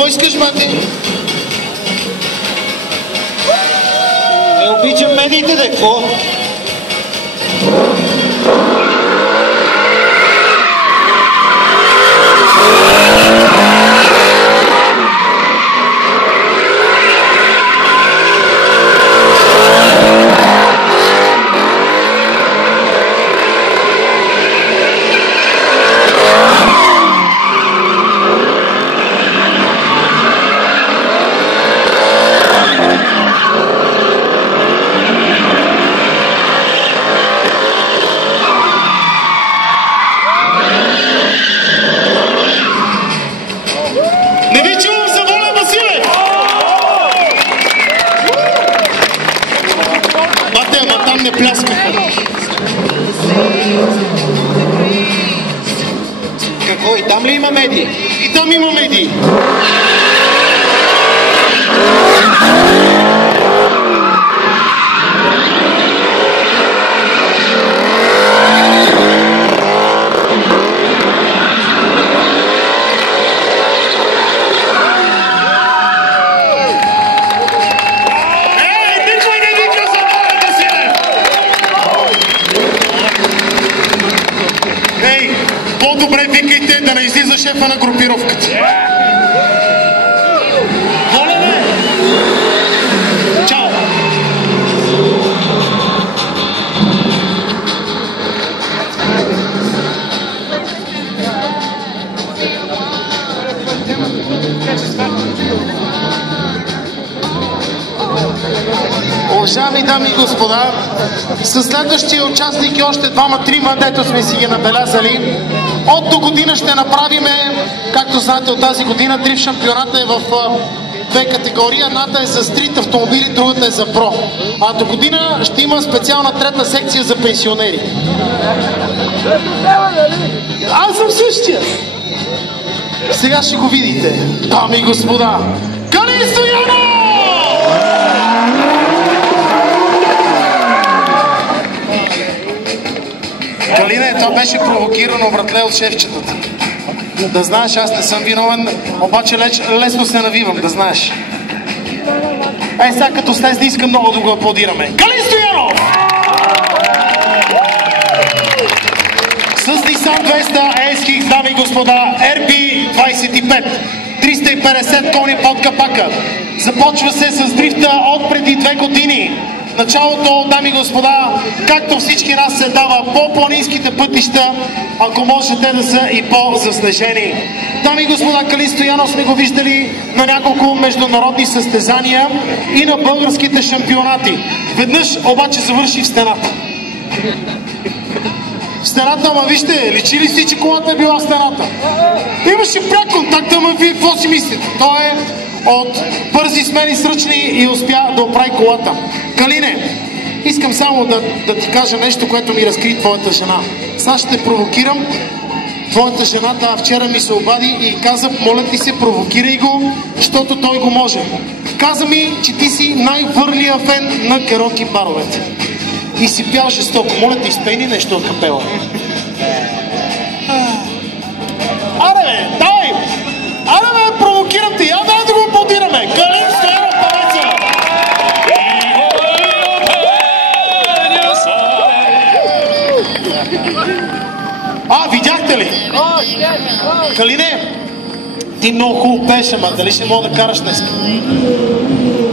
Какво искаш, мати? Не обичам медиите, де, какво? Не пляска. Какво? И там ли има медии? И там има медии. По-добре викайте да не излиза шефа на групировката. Моля бе! Чао! Уважаеми дами и господа, със следващия участник и още двама-трима, дето сме си ги набелязали, от до година ще направим, както знаете от тази година, дрифт шампионата е в две категории. Едната е за стрит автомобили, другата е за про. А до година ще има специална трета секция за пенсионери. Аз съм същия! Сега ще го видите, дами и господа. Калин Стоянов! Калине, това беше провокирано, братле, от шефчетата. Да знаеш, аз не съм виновен, обаче лесно се навивам, да знаеш. Сега като слез не искам много да го аплодираме. Калин Стоянов! С Nissan 200 SX, дами и господа, RB25. 350 кони под капака. Започва се с дрифта от преди 2 години. Началото, дами и господа, както всички нас се дава по планинските пътища, ако може те да са и по-заснежени. Дами и господа, Калин Стоянов сме го виждали на няколко международни състезания и на българските шампионати. Веднъж обаче завърши в стената. В стената, ама вижте, личи ли си, че колата е била в стената? Имаше пряк контакт, ама вие какво си мислите? Той е от бързи смени сръчни и успя да оправи колата. Калине, искам само да ти кажа нещо, което ми разкри твоята жена. Сега ще провокирам твоята жена. Да, вчера ми се обади и каза, моля ти се, провокирай го, защото той го може. Каза ми, че ти си най-върлия фен на караоке баровете. И си пял жестоко. Моля те, изпей ни нещо от капела. Аре бе, давай! Аре бе, провокирам те. Я дай да го аплодираме. Калин Стоянов, певеца! Видяхте ли? Калине, ти много хубаво пееш, ама дали ще мога да караш днес?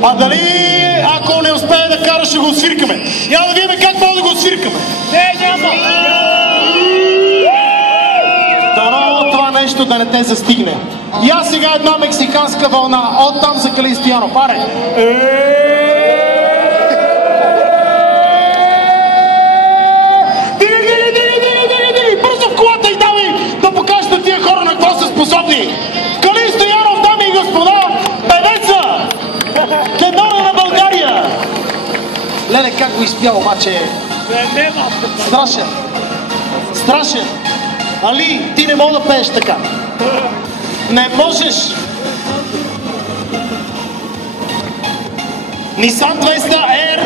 А дали, ако не успее да караш, ще го свиркаме? Я да видим как мога да го свиркаме. Не, няма! Дано това нещо да не те застигне. И аз сега една мексиканска вълна, оттам за Калин Стоянов. Аре! Бързо в колата и давай да покажеш на тия хора на какво са способни. Калин Стоянов, дами и господа, певеца! Кедона на България! Леле, как го изпял, обаче? Страшен. Страшен. Али, ти не мога да пееш така. Не можеш. Nissan 200R,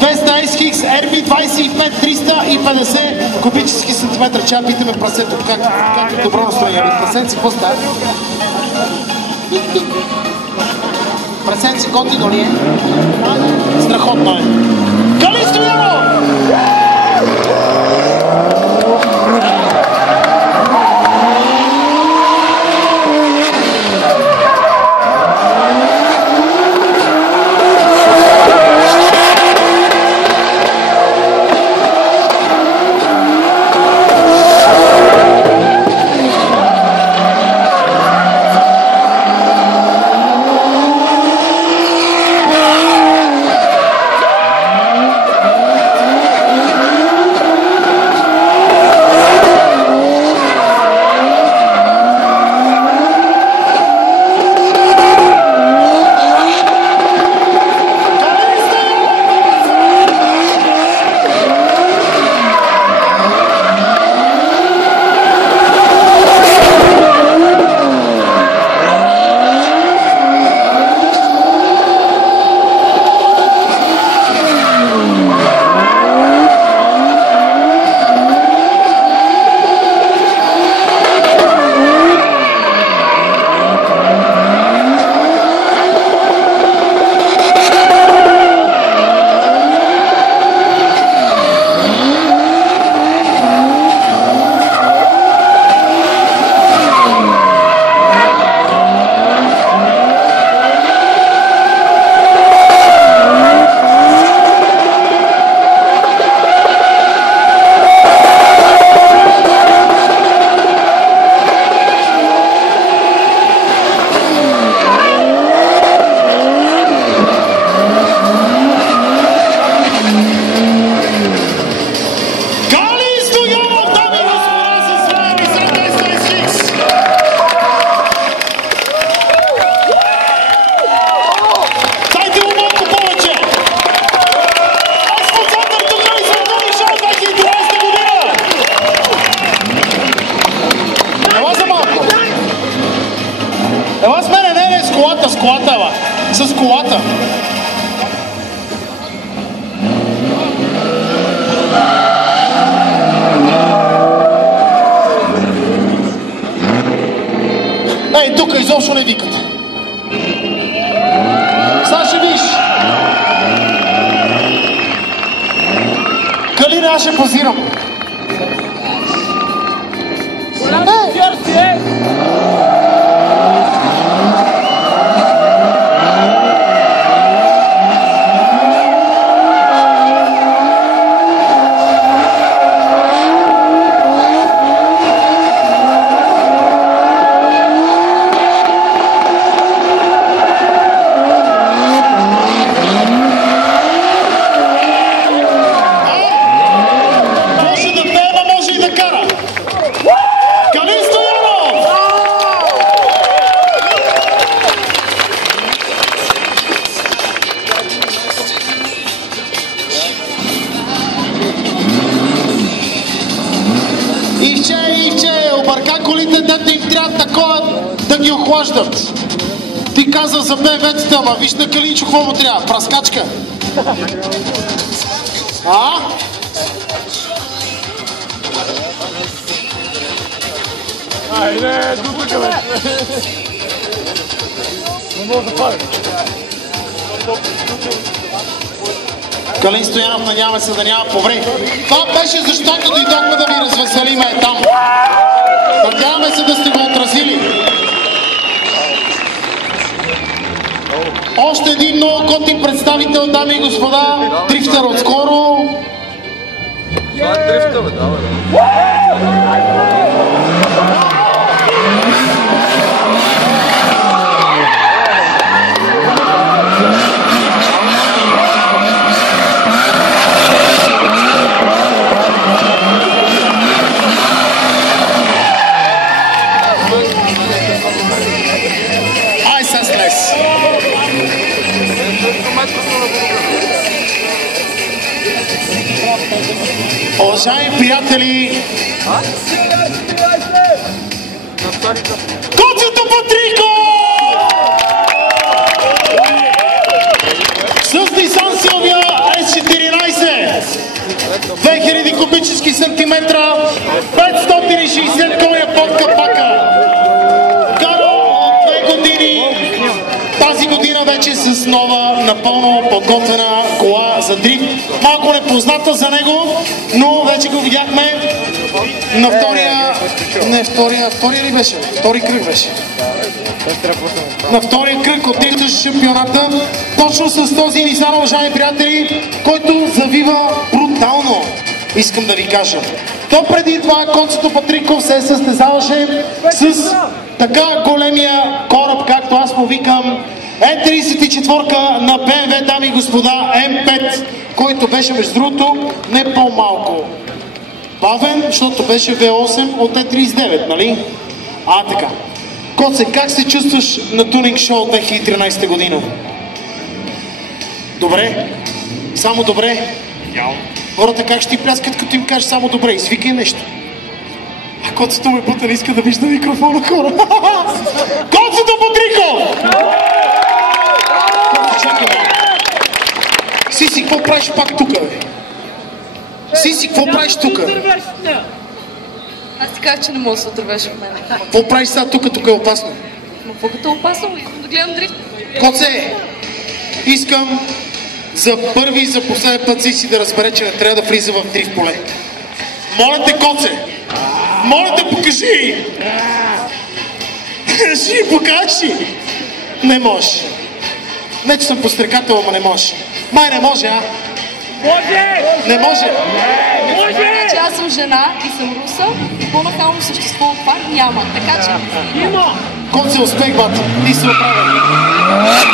200 SX, RB25, 350 кубически сантиметра. Ча питаме прасето, как е добро настроение. Прасенци, какво става? Представете си, готино ли е? Страхотно е. Калин Стоянов! Ела с мене, не, с колата, ела. С колата. Ей, тук изобщо не викате. Сега ще виж. Калина, аз ще позирам. Ивче, обърка колите, дето им трябва такова да ги охлаждат. Ти каза за БМВ-цата, ама виж на Калинчо какво му трябва, праскачка. А? Айде, дуплика, бе! Не мога да паде. Калин Стоянов, надяваме се да няма повреди. Това беше защото дойдохме да ви развеселиме там. Надяваме се да сте го отразили. Още един много готин представител, дами и господа, дрифтър отскоро. Това е дрифта, бе, давай. Ай, се стрес! Уважаеми приятели, Коцето Патрико! С Nissan Silvia S14 2000 кубически сантиметра, 560 коня под капака. Каро от 2 години напълно подготвена кола за дрифт. Малко непозната за него, но вече го видяхме на втория ли беше? Втори кръг беше. На втория кръг от дрифта шампионата. Точно с този Nissan, уважаеми приятели, който завива брутално, искам да ви кажа. То преди това Коцето Патриков се състезаваше с така големия кораб, както аз му викам, Е34 на BMW, дами и господа, М5, който беше между другото не по-малко бавен, защото беше V8 от Е39, нали? Така. Коце, как се чувстваш на Тунинг Шоу 2013 година? Добре? Само добре? Хората как ще ти пляскат, като им кажеш само добре? Извикай нещо. Коцето ме бута, не иска да вижда микрофона, хора. Коцето Патриков! Сиси, какво правиш пак тук, бе? Сиси, какво правиш тук? Аз ти казах, че не мога да се отървеш от мен. Какво правиш сега тук? Тук е опасно. Но какво е опасно? Искам да гледам дрифт. Коце, искам за първи и за последен път си да разбере, че не трябва да влиза в дрифт поле. Моля те, Коце! Моля те, покажи! Покажи! Не може. Не, че съм пострекател, ама не може. Май не може, а? Може! Не може! Значи аз съм жена и съм руса и по-нахално съществува това няма. Така че... Има! Коце, успех, бата! Ти се оправя!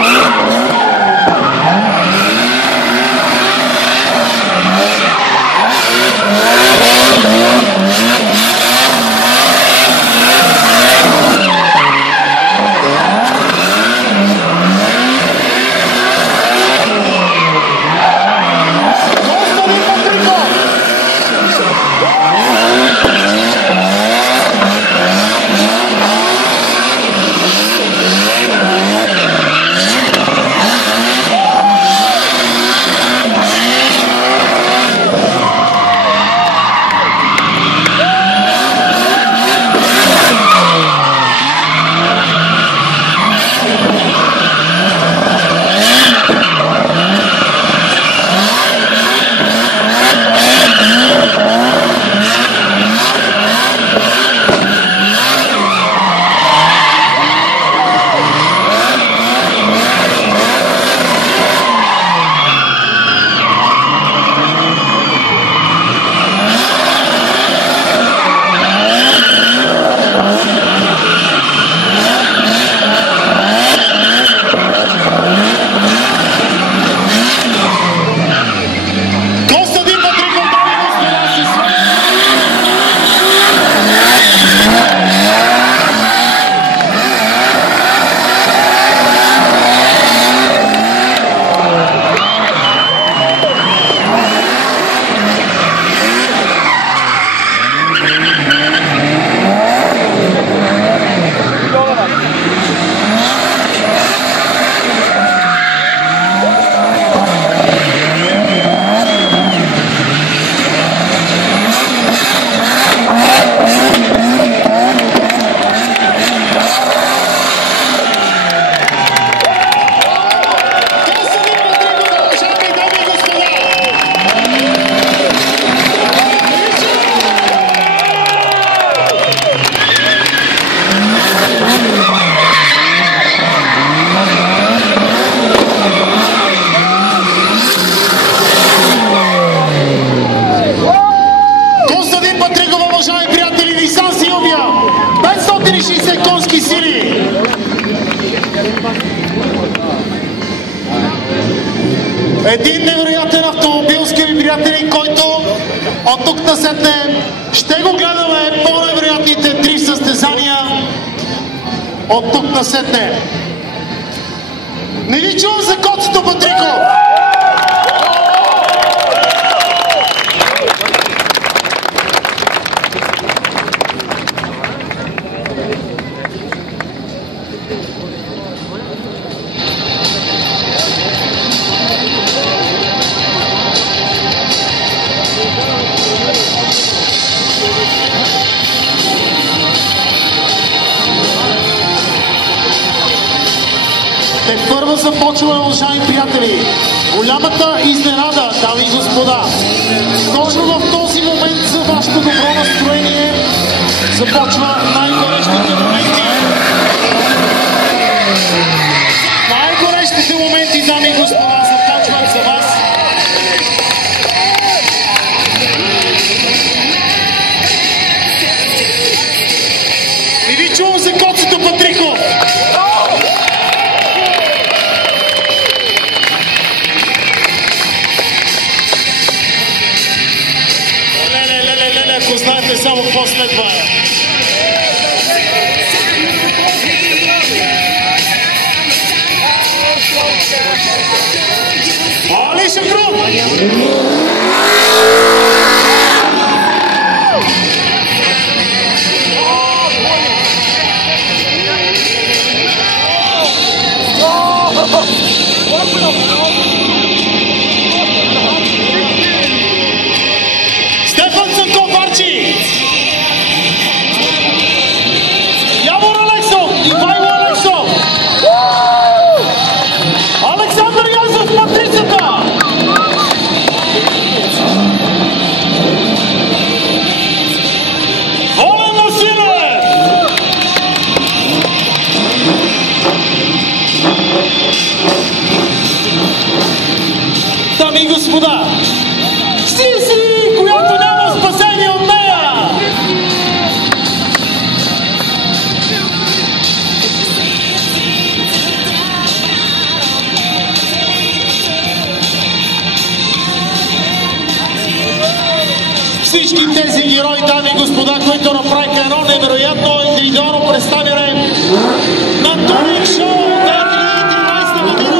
Един невероятен автомобил, скъпи приятели, който от тук насетне ще го гледаме по-невероятните дрифт състезания от тук насетне. Не ви чувам за Коцето Патриков! започва, уважаеми приятели. Голямата изненада, дами и господа. Точно в този момент за вашето добро настроение започва най-горещите моменти. Най-горещите моменти, дами и господа, започват за вас. Не ви чувам за коцето, Патриков! Леле, ако знаете само какво следва е. Алиша Груп! Стефан Цанков Арчи! Явор Алексов! Ивайло Алексов! Александър Язов Матрицата! Волен Василев! Дами и господа, Сиси, която няма спасение от нея! Всички тези герои, дами и господа, които направиха едно невероятно индивидуално представяне на Туринг Шоу 2013 година!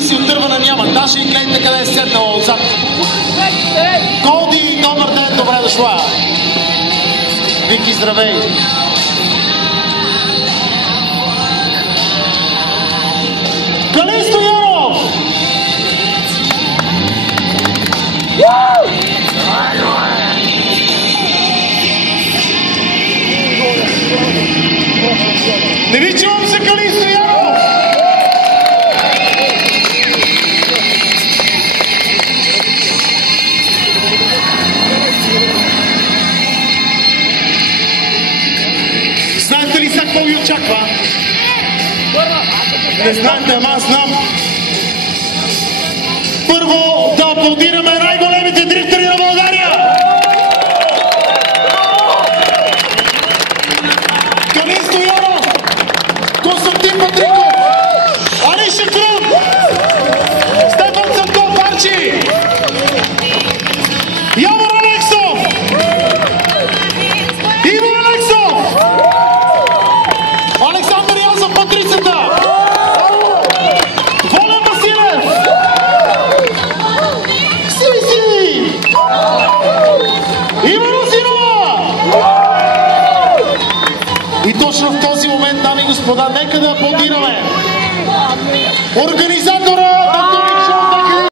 Си отървана няма. Даже и гледайте къде е седнала отзад. Голди, добър ден, добре дошла. Вики, здравей. Калин Стоянов! Не ви чувам за Калин Стоянов! Знаете ли сега какво ви очаква? Не знаете, ама аз знам. Първо да аплодираме най-големите дрифтери на България! Калин Стоянов, Константин Патриков, Алиша Груп, Стефан Цанков Арчи, Явор Алексов, Иво Алексов, Александър Язов Матрицата, Волен Василев, Сиси, Ива Русинова. И точно в този момент, дами и господа, нека да аплодираме организатора на